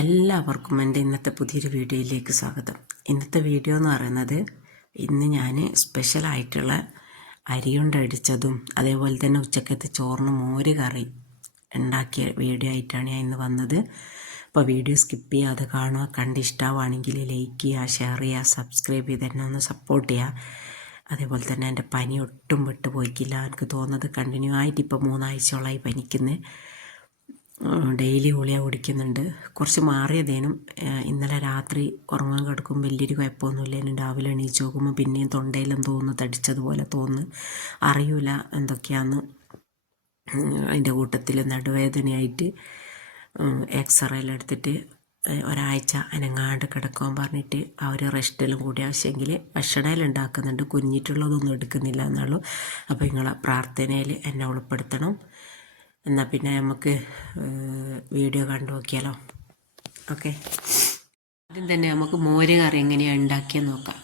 എല്ലാവർക്കും എൻ്റെ ഇന്നത്തെ പുതിയൊരു വീഡിയോയിലേക്ക് സ്വാഗതം. ഇന്നത്തെ വീഡിയോ എന്ന് പറയുന്നത് ഇന്ന് ഞാൻ സ്പെഷ്യലായിട്ടുള്ള അരിയുണ്ട അടിച്ചതും അതേപോലെ തന്നെ ഉച്ചക്കത്തെ ചോറിന് മോര് കറി ഉണ്ടാക്കിയ വീഡിയോ ആയിട്ടാണ് ഞാൻ ഇന്ന് വന്നത്. അപ്പോൾ വീഡിയോ സ്കിപ്പ് ചെയ്യാതെ കാണുക. കണ്ടിഷ്ടമാണെങ്കിൽ ലൈക്ക് ചെയ്യുക, ഷെയർ ചെയ്യുക, സബ്സ്ക്രൈബ് ചെയ്ത് എന്നെ ഒന്ന് സപ്പോർട്ട് ചെയ്യുക. അതേപോലെ തന്നെ എൻ്റെ പനി ഒട്ടും വിട്ടു പോയിക്കില്ല. എനിക്ക് തോന്നുന്നത് കണ്ടിന്യൂ ആയിട്ട് ഇപ്പോൾ 3 ആഴ്ചയോളമായി പനിക്കുന്നത്. ഡെയിലി ഗുളിക കുടിക്കുന്നുണ്ട്. കുറച്ച് മാറിയതേനും ഇന്നലെ രാത്രി ഉറങ്ങാൻ കിടക്കും വലിയൊരു കുഴപ്പമൊന്നുമില്ലേനും രാവിലെ എണീച്ച് നോക്കുമ്പോൾ പിന്നെയും തൊണ്ടയിലും തോന്നുന്നു തടിച്ചതുപോലെ തോന്നുന്നു. അറിയില്ല എന്തൊക്കെയാണെന്ന്. അതിൻ്റെ കൂട്ടത്തിൽ നടുവേദനയായിട്ട് എക്സ്റേയിലെടുത്തിട്ട് ഒരാഴ്ച അനങ്ങാണ്ട് കിടക്കാൻ പറഞ്ഞിട്ട് അവർ റെസ്റ്റിലും കൂടി ആവശ്യമെങ്കിൽ ഭക്ഷണം ഉണ്ടാക്കുന്നുണ്ട്. കുഞ്ഞിട്ടുള്ളതൊന്നും എടുക്കുന്നില്ല എന്നുള്ളൂ. അപ്പോൾ നിങ്ങളെ പ്രാർത്ഥനയിൽ എന്നെ ഉൾപ്പെടുത്തണം. എന്നാൽ പിന്നെ നമുക്ക് വീഡിയോ കണ്ടു നോക്കിയാലോ. ഓക്കെ, ആദ്യം തന്നെ നമുക്ക് മോര് കറി എങ്ങനെയാണ് ഉണ്ടാക്കിയെന്ന് നോക്കാം.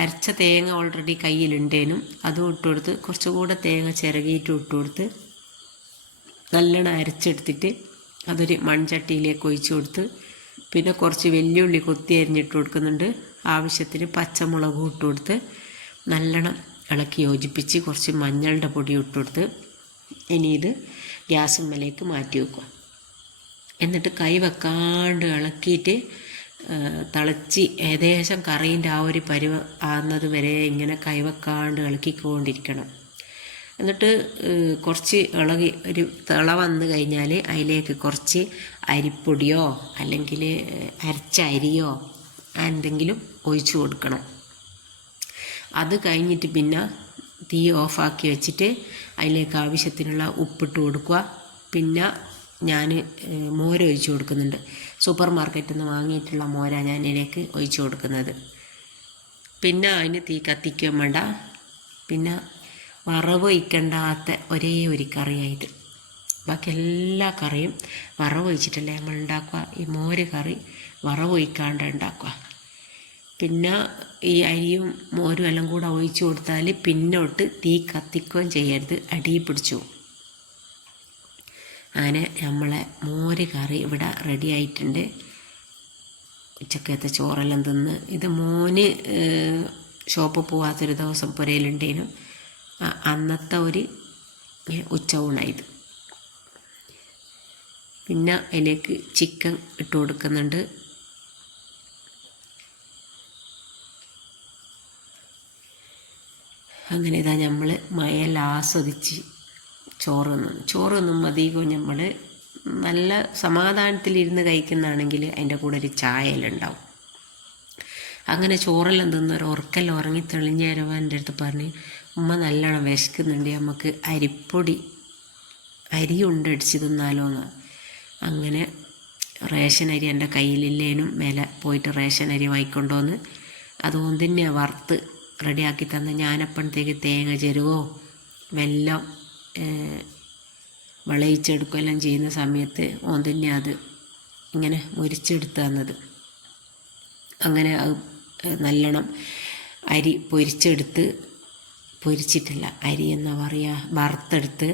അരച്ച തേങ്ങ ഓൾറെഡി കയ്യിലുണ്ടേനും അതും ഇട്ട് കൊടുത്ത് കുറച്ചുകൂടെ തേങ്ങ ചിരകിയിട്ട് ഇട്ട് കൊടുത്ത് നല്ലോണം അരച്ചെടുത്തിട്ട് അതൊരു മൺചട്ടിയിലേക്ക് ഒഴിച്ചു കൊടുത്ത് പിന്നെ കുറച്ച് വെല്ലുള്ളി കൊത്തി അരിഞ്ഞിട്ട് കൊടുക്കുന്നുണ്ട്. ആവശ്യത്തിന് പച്ചമുളകും ഇട്ട് കൊടുത്ത് നല്ലോണം ഇളക്കി യോജിപ്പിച്ച് കുറച്ച് മഞ്ഞളുടെ പൊടി ഇട്ട് കൊടുത്ത് ഇനി ഇത് ഗ്യാസിന്മേലേക്ക് മാറ്റി വെക്കുക. എന്നിട്ട് കൈ വെക്കാണ്ട് ഇളക്കിയിട്ട് തിളച്ച് ഏകദേശം കറീൻ്റെ ആ ഒരു പരുവ ആകുന്നത് വരെ ഇങ്ങനെ കൈ വെക്കാണ്ട് ഇളക്കിക്കൊണ്ടിരിക്കണം. എന്നിട്ട് കുറച്ച് ഇളകി ഒരു തിള വന്നു കഴിഞ്ഞാൽ അതിലേക്ക് കുറച്ച് അരിപ്പൊടിയോ അല്ലെങ്കിൽ അരച്ച അരിയോ എന്തെങ്കിലും ഒഴിച്ചു കൊടുക്കണം. അത് കഴിഞ്ഞിട്ട് പിന്നെ തീ ഓഫാക്കി വെച്ചിട്ട് അതിലേക്ക് ആവശ്യത്തിനുള്ള ഉപ്പിട്ട് കൊടുക്കുക. പിന്നെ ഞാൻ മോര് ഒഴിച്ച് കൊടുക്കുന്നുണ്ട്. സൂപ്പർ മാർക്കറ്റിൽ നിന്ന് വാങ്ങിയിട്ടുള്ള മോരാണ് ഞാൻ ഇതിലേക്ക് ഒഴിച്ച് കൊടുക്കുന്നത്. പിന്നെ അതിന് തീ കത്തിക്കാൻ വേണ്ട. പിന്നെ വറവ് ഒഴിക്കണ്ടാത്ത ഒരേ ഒരു കറിയായിട്ട് ബാക്കി എല്ലാ കറിയും വറവ് ഒഴിച്ചിട്ടല്ലേ നമ്മൾ ഉണ്ടാക്കുക. ഈ മോര് കറി വറവ് ഒഴിക്കാണ്ട് ഉണ്ടാക്കുക. പിന്നെ ഈ അരിയും മോരും എല്ലാം കൂടെ ഒഴിച്ചു കൊടുത്താൽ പിന്നോട്ട് തീ കത്തിക്കുകയും ചെയ്യരുത്, അടിയിൽ പിടിച്ചു. അങ്ങനെ നമ്മളെ മോര് കറി ഇവിടെ റെഡി ആയിട്ടുണ്ട്. ഉച്ചക്കത്തെ ചോറെല്ലാം തിന്ന് ഇത് മോന് ഷോപ്പിൽ പോകാത്തൊരു ദിവസം പുരയിലുണ്ടേനും അന്നത്തെ ഒരു ഉച്ച ഊണായത്. പിന്നെ അതിലേക്ക് ചിക്കൻ ഇട്ട് കൊടുക്കുന്നുണ്ട്. അങ്ങനെ ഇതാ നമ്മൾ മയെല്ലാം ആസ്വദിച്ച് ചോറൊന്നും അധികവും നമ്മൾ നല്ല സമാധാനത്തിലിരുന്ന് കഴിക്കുന്നതാണെങ്കിൽ അതിൻ്റെ കൂടെ ഒരു ചായയെല്ലാം ഉണ്ടാവും. അങ്ങനെ ചോറെല്ലാം തിന്നൊരു ഉറക്കെല്ലാം ഉറങ്ങി തെളിഞ്ഞേരവ എൻ്റെ അടുത്ത് പറഞ്ഞ്, ഉമ്മ നല്ലോണം വിശക്കുന്നുണ്ട്, നമുക്ക് അരി ഉണ്ടടിച്ച് തിന്നാലോന്ന്. അങ്ങനെ റേഷൻ അരി എൻ്റെ കയ്യിലില്ലേനും മേലെ പോയിട്ട് റേഷൻ അരി വാങ്ങിക്കൊണ്ടോന്ന് അതുകൊണ്ട് തന്നെയാണ് വറുത്ത് റെഡിയാക്കി തന്ന്. ഞാനപ്പോഴത്തേക്ക് തേങ്ങ ചെരുവോ വെല്ലം വിളയിച്ചെടുക്കുകയെല്ലാം ചെയ്യുന്ന സമയത്ത് ഓൻ തന്നെ അത് ഇങ്ങനെ മുരിച്ചെടുത്ത് തന്നത്. അങ്ങനെ അത് നല്ലോണം അരി പൊരിച്ചിട്ടില്ല, അരി എന്നാ പറയുക, വറുത്തെടുത്ത്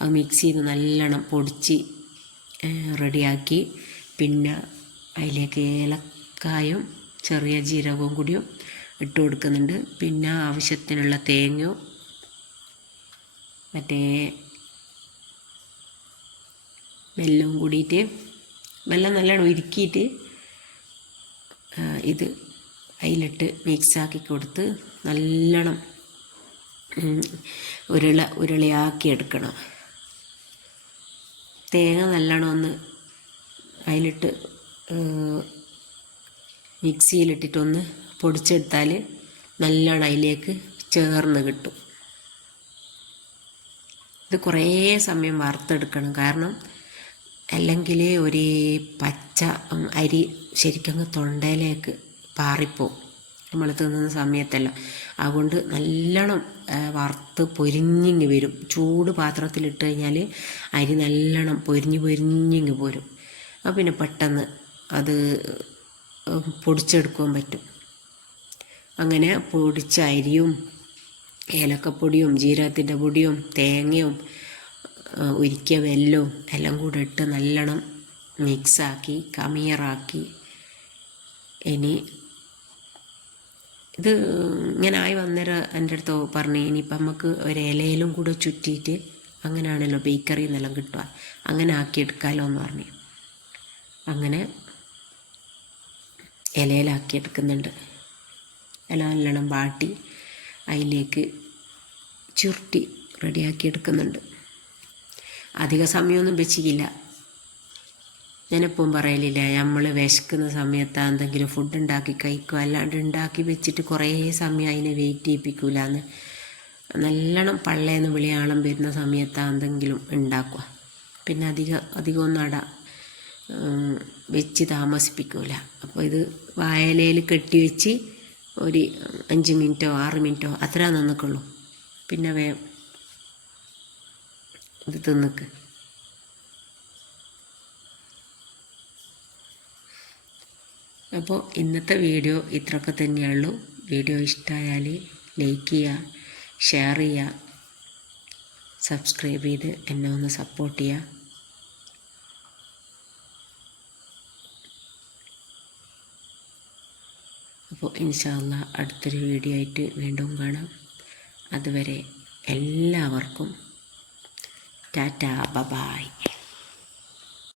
അത് മിക്സ് ചെയ്ത് നല്ലോണം പൊടിച്ച് റെഡിയാക്കി. പിന്നെ അതിലേക്ക് ഏലക്കായും ചെറിയ ജീരകവും കൂടിയും ഇട്ട് കൊടുക്കുന്നുണ്ട്. പിന്നെ ആവശ്യത്തിനുള്ള തേങ്ങയും മറ്റേ വെല്ലവും കൂടിയിട്ട് വെല്ലം നല്ലോണം ഉരുക്കിയിട്ട് ഇത് അതിലിട്ട് മിക്സാക്കി കൊടുത്ത് നല്ലോണം ഉരുളയാക്കി എടുക്കണം. തേങ്ങ നല്ലോണം ഒന്ന് അതിലിട്ട് മിക്സിയിലിട്ടിട്ടൊന്ന് പൊടിച്ചെടുത്താൽ നല്ലോണം അതിലേക്ക് ചേർന്ന് കിട്ടും. ഇത് കുറേ സമയം വറുത്തെടുക്കണം. കാരണം അല്ലെങ്കിൽ ഒരു പച്ച അരി ശരിക്കും തൊണ്ടയിലേക്ക് പാറിപ്പോവും നമ്മൾ തിന്നുന്ന സമയത്തെല്ലാം. അതുകൊണ്ട് നല്ലോണം വറുത്ത് പൊരിഞ്ഞിങ്ങ് വരും. ചൂട് പാത്രത്തിലിട്ട് കഴിഞ്ഞാൽ അരി നല്ലോണം പൊരിഞ്ഞിങ്ങ് പോരും. അപ്പോൾ പിന്നെ പെട്ടെന്ന് അത് പൊടിച്ചെടുക്കാൻ പറ്റും. അങ്ങനെ പൊടിച്ച അരിയും ഏലക്കപ്പൊടിയും ജീരകത്തിൻ്റെ പൊടിയും തേങ്ങയും ഉരുക്കിയ വെല്ലവും എല്ലാം കൂടെ ഇട്ട് നല്ലോണം മിക്സാക്കി കമീറാക്കി. ഇനി ഇത് ഇങ്ങനെ ആയി വന്നേരം എൻ്റെ അടുത്ത് പറഞ്ഞു, ഇനിയിപ്പം നമുക്ക് ഒരു ഇലയിലും കൂടെ ചുറ്റിയിട്ട്, അങ്ങനെയാണല്ലോ ബേക്കറി എന്നെല്ലാം കിട്ടുക, അങ്ങനെ ആക്കിയെടുക്കാമല്ലോ എന്ന് പറഞ്ഞു. അങ്ങനെ ഇലയിലാക്കിയെടുക്കുന്നുണ്ട്. ഇല നല്ലോണം വാട്ടി അതിലേക്ക് ചുരുട്ടി റെഡിയാക്കിയെടുക്കുന്നുണ്ട്. അധിക സമയമൊന്നും വെച്ചില്ല. ഞാനെപ്പോഴും പറയലില്ല, നമ്മൾ വിശക്കുന്ന സമയത്ത് എന്തെങ്കിലും ഫുഡ് ഉണ്ടാക്കി കഴിക്കുക, അല്ലാണ്ട് ഉണ്ടാക്കി വെച്ചിട്ട് കുറേ സമയം അതിനെ വെയിറ്റ് ചെയ്യിപ്പിക്കൂല എന്ന്. നല്ലോണം പള്ളേന്ന് വിളിയാളം വരുന്ന സമയത്ത് എന്തെങ്കിലും ഉണ്ടാക്കുക. പിന്നെ അധികമൊന്നും വെച്ച് താമസിപ്പിക്കൂല. അപ്പോൾ ഇത് വാഴയിലയിൽ കെട്ടി വെച്ച് ഒരു 5 മിനിറ്റോ 6 മിനിറ്റോ അത്ര നിൽക്കുള്ളൂ. പിന്നെ ഇത് തിന്നിക്ക്. അപ്പോൾ ഇന്നത്തെ വീഡിയോ ഇത്രയൊക്കെ തന്നെയുള്ളൂ. വീഡിയോ ഇഷ്ടമായാൽ ലൈക്ക് ചെയ്യുക, ഷെയർ ചെയ്യുക, സബ്സ്ക്രൈബ് ചെയ്ത് എന്നെ ഒന്ന് സപ്പോർട്ട് ചെയ്യുക. അപ്പോൾ ഇൻഷാ അല്ലാഹ് അടുത്തൊരു വീഡിയോ ആയിട്ട് വീണ്ടും കാണാം. അതുവരെ എല്ലാവർക്കും ടാറ്റാ, ബൈ.